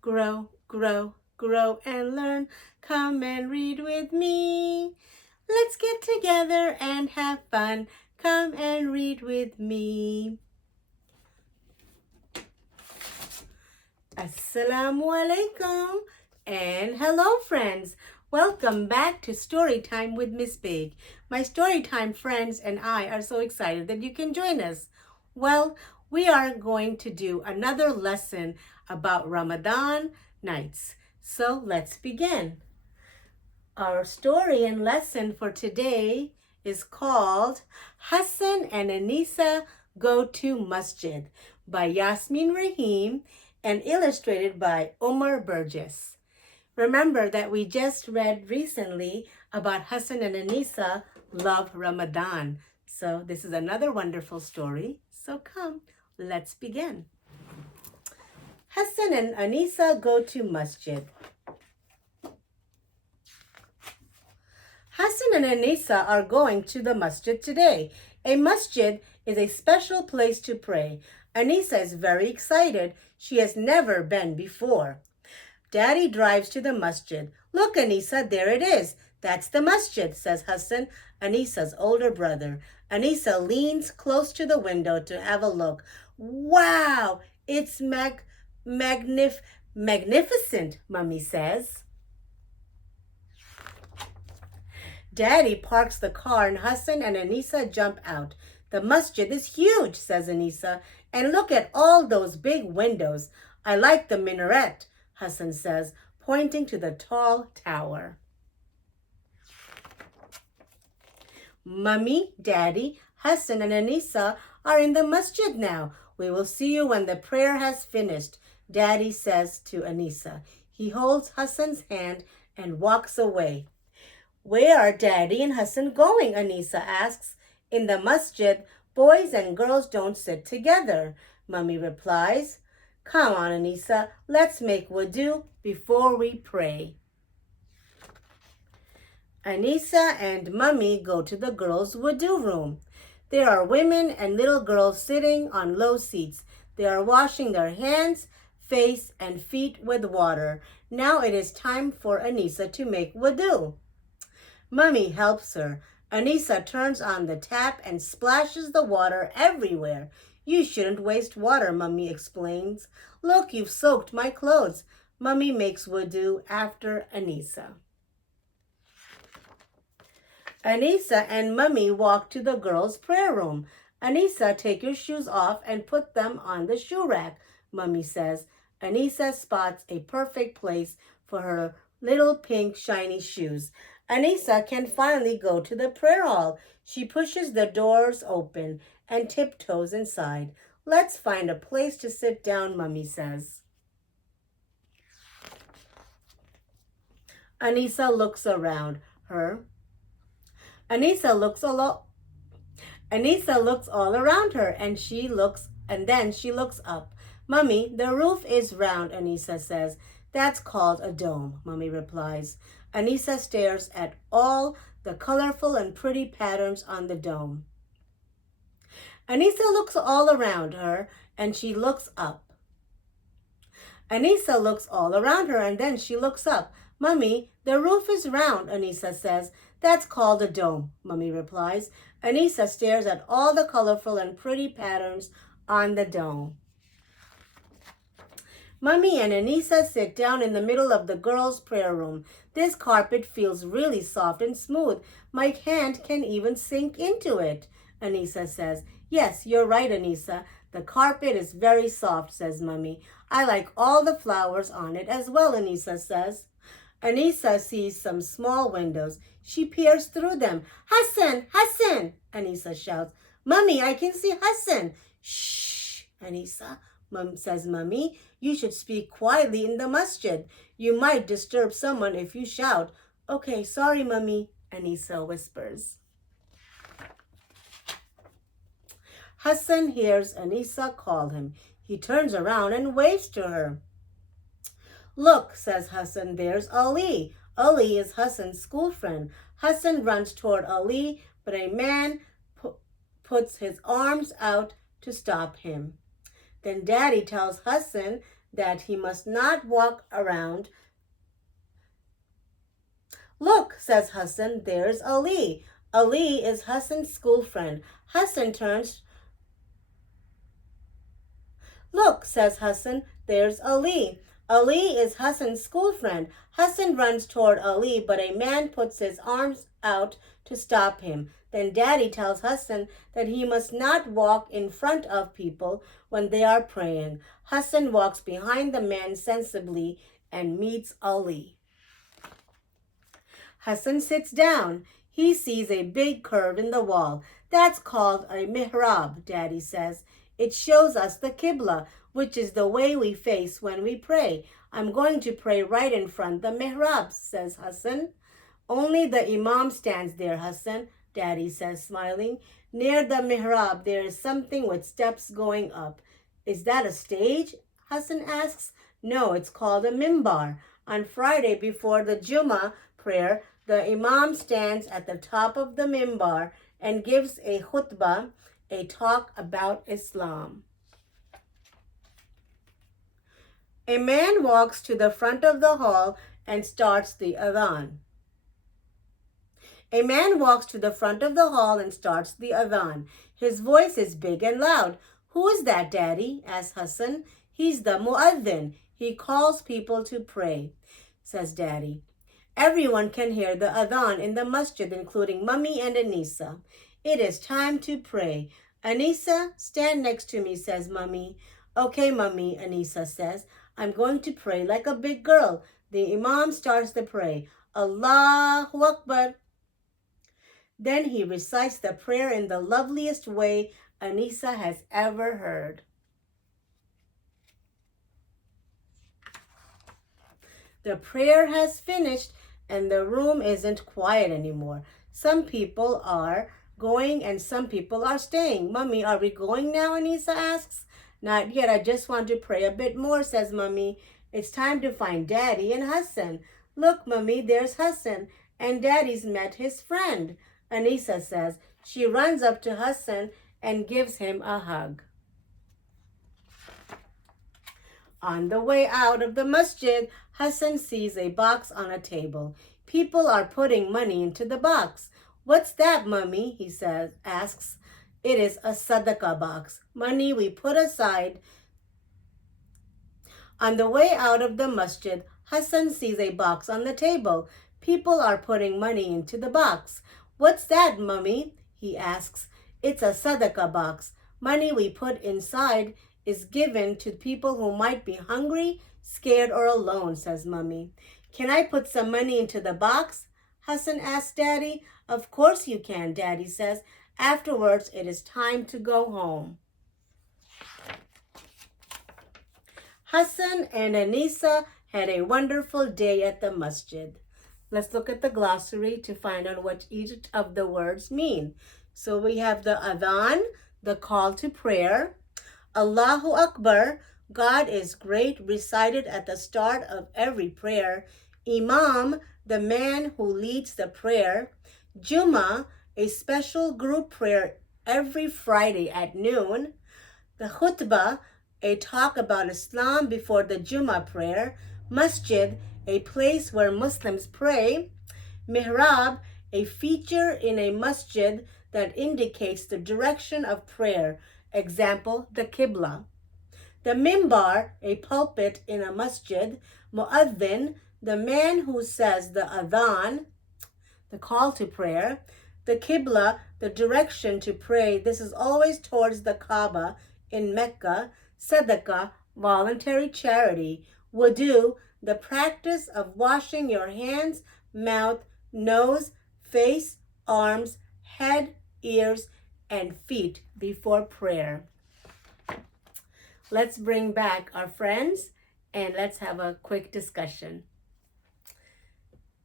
Grow, grow, grow and learn. Come and read with me. Let's get together and have fun. Come and read with me. Assalamu alaikum and hello friends. Welcome back to Storytime with Miss Baig. My Storytime friends and I are so excited that you can join us. Well, we are going to do another lesson about Ramadan nights. So let's begin. Our story and lesson for today is called Hassan and Aneesa Go to Masjid by Yasmeen Rahim and illustrated by Omar Burgess. Remember that we just read recently about Hassan and Aneesa love Ramadan. So this is another wonderful story. So come, let's begin. Hassan and Aneesa go to Masjid. Hassan and Aneesa are going to the masjid today. A masjid is a special place to pray. Aneesa is very excited. She has never been before. Daddy drives to the masjid. Look, Aneesa, there it is. That's the masjid, says Hassan, Aneesa's older brother. Aneesa leans close to the window to have a look. Wow, it's magnificent, Mummy says. Daddy parks the car and Hassan and Aneesa jump out. The masjid is huge, says Aneesa, and look at all those big windows. I like the minaret, Hassan says, pointing to the tall tower. Mummy, Daddy, Hassan and Aneesa are in the masjid now. We will see you when the prayer has finished, Daddy says to Aneesa. He holds Hassan's hand and walks away. Where are Daddy and Hassan going? Aneesa asks. In the masjid, boys and girls don't sit together, Mummy replies. Come on, Aneesa, let's make wudu before we pray. Aneesa and Mummy go to the girls' wudu room. There are women and little girls sitting on low seats. They are washing their hands, face, and feet with water. Now it is time for Aneesa to make wudu. Mummy helps her. Aneesa turns on the tap and splashes the water everywhere. You shouldn't waste water, Mummy explains. Look, you've soaked my clothes. Mummy makes wudu after Aneesa. Aneesa and Mummy walk to the girls' prayer room. Aneesa, take your shoes off and put them on the shoe rack, Mummy says. Aneesa spots a perfect place for her little pink shiny shoes. Aneesa can finally go to the prayer hall. She pushes the doors open and tiptoes inside. Let's find a place to sit down, Mummy says. Aneesa looks around her. Aneesa looks all around her and then she looks up. Mummy, the roof is round, Aneesa says. That's called a dome, Mummy replies. Aneesa stares at all the colorful and pretty patterns on the dome. Aneesa looks all around her and she looks up. Aneesa looks all around her and then she looks up. Mummy, the roof is round, Aneesa says. That's called a dome, Mummy replies. Aneesa stares at all the colorful and pretty patterns on the dome. Mummy and Aneesa sit down in the middle of the girls' prayer room. This carpet feels really soft and smooth. My hand can even sink into it, Aneesa says. Yes, you're right, Aneesa. The carpet is very soft, says Mummy. I like all the flowers on it as well, Aneesa says. Aneesa sees some small windows. She peers through them. Hassan, Hassan, Aneesa shouts. Mummy, I can see Hassan. Shh, Aneesa, says Mummy. You should speak quietly in the masjid. You might disturb someone if you shout. Okay, sorry, Mummy, Aneesa whispers. Hassan hears Aneesa call him. He turns around and waves to her. Look, says Hassan, there's Ali. Ali is Hassan's school friend. Hassan runs toward Ali, but a man puts his arms out to stop him. Then Daddy tells Hassan that he must not walk around. Look, says Hassan, there's Ali. Ali is Hassan's school friend. Hassan turns. Look, says Hassan, there's Ali. Ali is Hassan's school friend. Hassan runs toward Ali, but a man puts his arms out to stop him. Then Daddy tells Hassan that he must not walk in front of people when they are praying. Hassan walks behind the man sensibly and meets Ali. Hassan sits down. He sees a big curve in the wall. That's called a mihrab, Daddy says. It shows us the Qibla, which is the way we face when we pray. I'm going to pray right in front the mihrab, says Hassan. Only the Imam stands there, Hassan, Daddy says, smiling. Near the mihrab, there is something with steps going up. Is that a stage? Hassan asks. No, it's called a mimbar. On Friday before the Jummah prayer, the Imam stands at the top of the mimbar and gives a khutbah, a talk about Islam. A man walks to the front of the hall and starts the adhan. A man walks to the front of the hall and starts the adhan. His voice is big and loud. Who is that, Daddy? Asks Hassan. He's the mu'adhin. He calls people to pray, says Daddy. Everyone can hear the adhan in the masjid, including Mummy and Aneesa. It is time to pray. Aneesa, stand next to me, says Mummy. Okay, Mummy, Aneesa says. I'm going to pray like a big girl. The Imam starts to pray. Allahu Akbar. Then he recites the prayer in the loveliest way Aneesa has ever heard. The prayer has finished and the room isn't quiet anymore. Some people are going and some people are staying. Mummy, are we going now? Aneesa asks. Not yet. I just want to pray a bit more, says Mummy. It's time to find Daddy and Hassan. Look, Mummy, there's Hassan, and Daddy's met his friend. Aneesa says. She runs up to Hassan and gives him a hug. On the way out of the masjid, Hassan sees a box on a table. People are putting money into the box. What's that, Mummy? He asks. It is a sadaqah box, money we put aside. On the way out of the masjid, Hassan sees a box on the table. People are putting money into the box. What's that, Mummy? He asks. It's a sadaqah box. Money we put inside is given to people who might be hungry, scared, or alone, says Mummy. Can I put some money into the box? Hassan asks Daddy. Of course you can, Daddy says. Afterwards, it is time to go home. Hassan and Aneesa had a wonderful day at the masjid. Let's look at the glossary to find out what each of the words mean. So we have the adhan, the call to prayer. Allahu Akbar, God is great, recited at the start of every prayer. Imam, the man who leads the prayer. Jummah, a special group prayer every Friday at noon. The khutbah, a talk about Islam before the Jummah prayer. Masjid, a place where Muslims pray. Mihrab, a feature in a masjid that indicates the direction of prayer. Example, the Qibla. The mimbar, a pulpit in a masjid. Mu'adhin, the man who says the adhan, the call to prayer. The Qibla, the direction to pray. This is always towards the Kaaba in Mecca. Sadaqah, voluntary charity. Wudu, the practice of washing your hands, mouth, nose, face, arms, head, ears, and feet before prayer. Let's bring back our friends and let's have a quick discussion.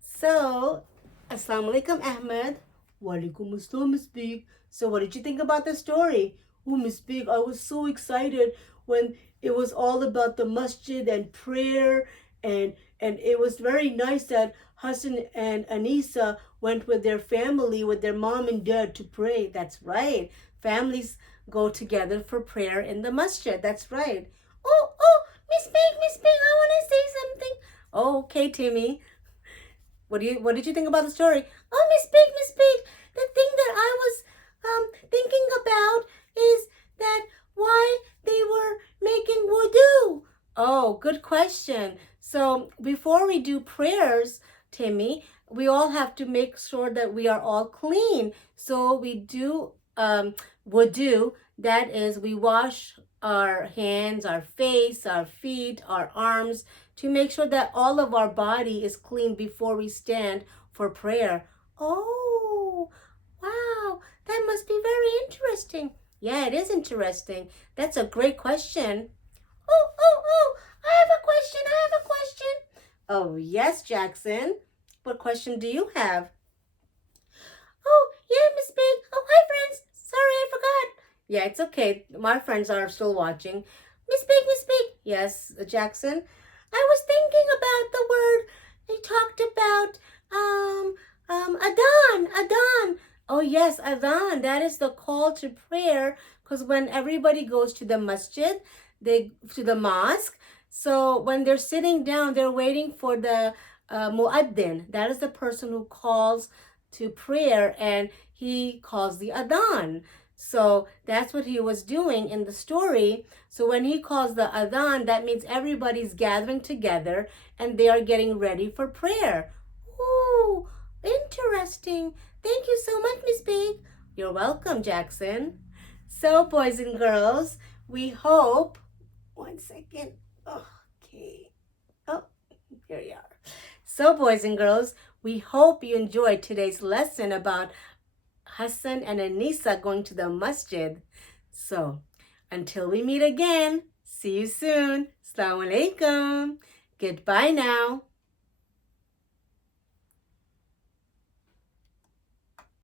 So, Assalamu Alaikum, Ahmed. Walaikum Assalam, Miss Baig. So what did you think about the story? Oh, Miss Baig, I was so excited when it was all about the masjid and prayer, and it was very nice that Hassan and Aneesa went with their family, with their mom and dad to pray. That's right. Families go together for prayer in the masjid. That's right. Oh, Miss Big, I want to say something. Oh, okay, Timmy. What did you think about the story? Oh, Miss Big, the thing that I was thinking about is that why they were making wudu. Oh, good question. So before we do prayers, Timmy, we all have to make sure that we are all clean. So we do wudu. That is, we wash our hands, our face, our feet, our arms to make sure that all of our body is clean before we stand for prayer. Oh, wow, that must be very interesting. Yeah, it is interesting. That's a great question. Oh, I have a question. Oh, yes, Jackson. What question do you have? Oh, yeah, Miss Big. Oh, hi, friends. Sorry, I forgot. Yeah, it's okay. My friends are still watching. Miss Big. Yes, Jackson. I was thinking about the word they talked about. Adhan. Oh yes, adhan. That is the call to prayer. Because when everybody goes to the masjid, to the mosque. So when they're sitting down, they're waiting for the muaddin. That is the person who calls to prayer, and he calls the adhan. So that's what he was doing in the story. So when he calls the adhan, that means everybody's gathering together and they are getting ready for prayer. Ooh, interesting. Thank you so much, Miss Big. You're welcome, Jackson. So, boys and girls, we hope. One second. Okay. Oh, here we are. So, boys and girls, we hope you enjoyed today's lesson about Hassan and Aneesa going to the masjid. So, until we meet again, see you soon. Assalamu alaikum. Goodbye now.